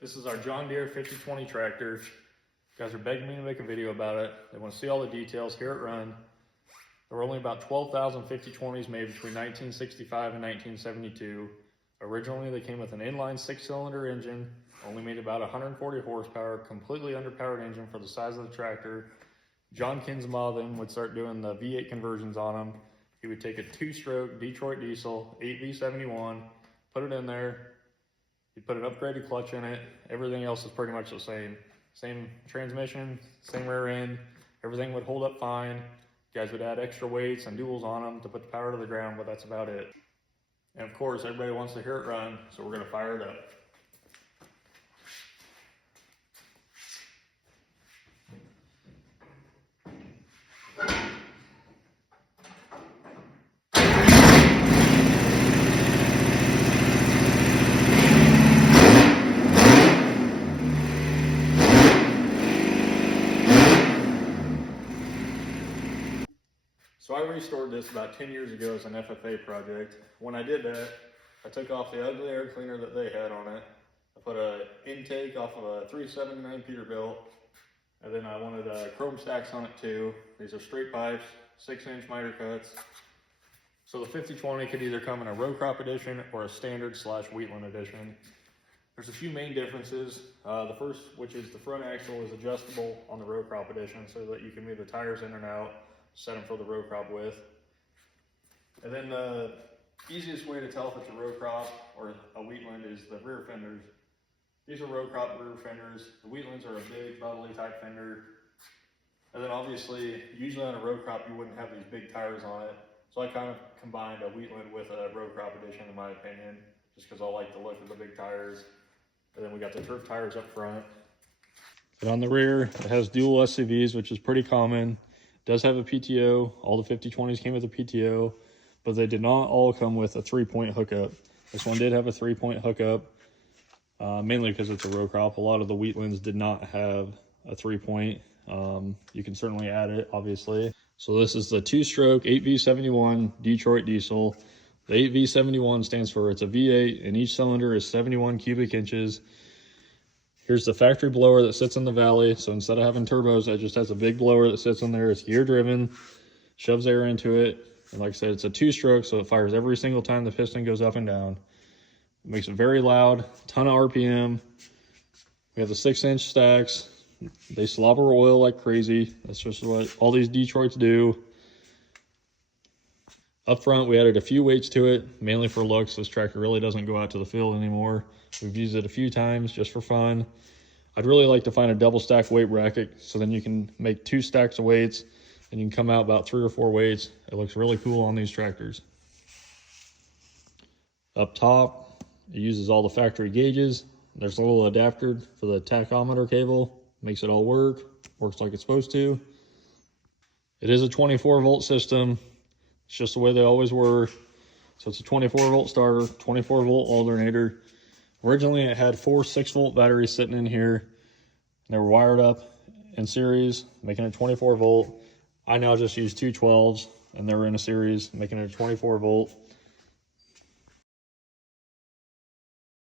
This is our John Deere 5020 tractor. You guys are begging me to make a video about it. They want to see all the details, hear it run. There were only about 12,000 5020s made between 1965 and 1972. Originally, they came with an inline 6-cylinder engine, only made about 140 horsepower, completely underpowered engine for the size of the tractor. John Kinze then would start doing the V8 conversions on them. He would take a 2-stroke Detroit diesel, 8V-71, put it in there. He'd put an upgraded clutch in it. Everything else is pretty much the same. Same transmission, same rear end. Everything would hold up fine. You guys would add extra weights and duals on them to put the power to the ground, but that's about it. And of course, everybody wants to hear it run, so we're gonna fire it up. So I restored this about 10 years ago as an FFA project. When I did that, I took off the ugly air cleaner that they had on it. I put an intake off of a 379 Peterbilt, and then I wanted chrome stacks on it too. These are straight pipes, 6-inch miter cuts. So the 5020 could either come in a row crop edition or a standard / Wheatland edition. There's a few main differences. The first, which is the front axle is adjustable on the row crop edition so that you can move the tires in and out, set them for the row crop width. And then the easiest way to tell if it's a row crop or a Wheatland is the rear fenders. These are row crop rear fenders. The Wheatlands are a big bubbly type fender. And then obviously, usually on a row crop, you wouldn't have these big tires on it. So I kind of combined a Wheatland with a row crop edition in my opinion, just because I like the look of the big tires. And then we got the turf tires up front. And on the rear, it has dual SCVs, which is pretty common. It does have a PTO. All the 5020s came with a PTO, but they did not all come with a 3-point hookup. This one did have a 3-point hookup, mainly because it's a row crop. A lot of the Wheatlands did not have a 3-point. You can certainly add it, obviously. So this is the 2-stroke 8V-71 Detroit diesel. The 8V-71 stands for it's a V8 and each cylinder is 71 cubic inches. Here's the factory blower that sits in the valley. So instead of having turbos, it just has a big blower that sits in there. It's gear driven, shoves air into it. And like I said, it's a 2-stroke, so it fires every single time the piston goes up and down. It makes it very loud, ton of RPM. We have the 6-inch stacks. They slobber oil like crazy. That's just what all these Detroits do. Up front, we added a few weights to it, mainly for looks. This tractor really doesn't go out to the field anymore. We've used it a few times just for fun. I'd really like to find a double stack weight bracket, so then you can make 2 stacks of weights and you can come out about 3 or 4 weights. It looks really cool on these tractors. Up top, it uses all the factory gauges. There's a little adapter for the tachometer cable. Makes it all work. Works like it's supposed to. It is a 24-volt system. It's just the way they always were. So it's a 24-volt starter, 24-volt alternator. Originally, it had 4 6-volt batteries sitting in here. They were wired up in series, making it 24-volt. I now just use 2 12s, and they were in a series, making it a 24-volt.